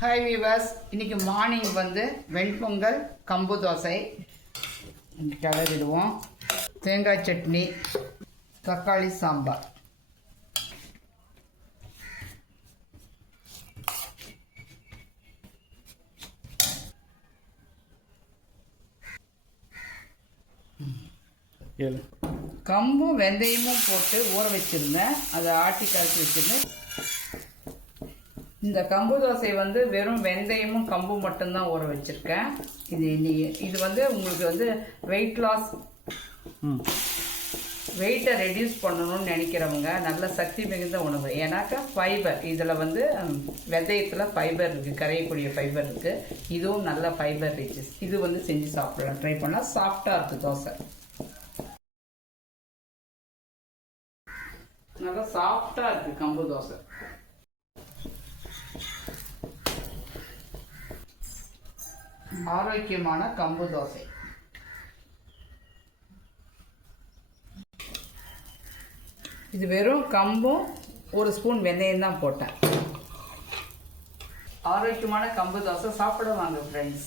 Hi viewers, இன்றைக்கி morning வந்து வெண்பொங்கல் கம்பு தோசை கிளறிடுவோம். தேங்காய் சட்னி, தக்காளி சாம்பார். கம்பும் வெந்தயமும் போட்டு ஊற வச்சுருந்தேன், அதை ஆட்டி கரைச்சி வச்சுருந்தேன். இந்த கம்பு தோசை வந்து வெறும் வெந்தயமும் கம்பும் மட்டும்தான் ஊற வச்சுருக்கேன். இது வந்து உங்களுக்கு வந்து வெயிட் லாஸ், வெயிட்டை ரெடியூஸ் பண்ணணும்னு நினைக்கிறவங்க நல்ல சக்தி மிகுந்த உணவு. ஏன்னாக்கா ஃபைபர், இதில் வந்து வெந்தயத்தில் ஃபைபர் இருக்குது, கரையக்கூடிய ஃபைபர் இருக்குது. இதுவும் நல்ல ஃபைபர் ரிச்சஸ். இது வந்து செஞ்சு சாப்பிடலாம், ட்ரை பண்ணால். சாஃப்டாக இருக்குது தோசை, நல்லா சாஃப்டாக இருக்குது கம்பு தோசை. ஆரோக்கியமான கம்பு தோசை. இது வெறும் கம்பும் ஒரு ஸ்பூன் வெந்தயம் தான் போட்டேன். ஆரோக்கியமான கம்பு தோசை சாப்பிட வாங்க ஃப்ரெண்ட்ஸ்.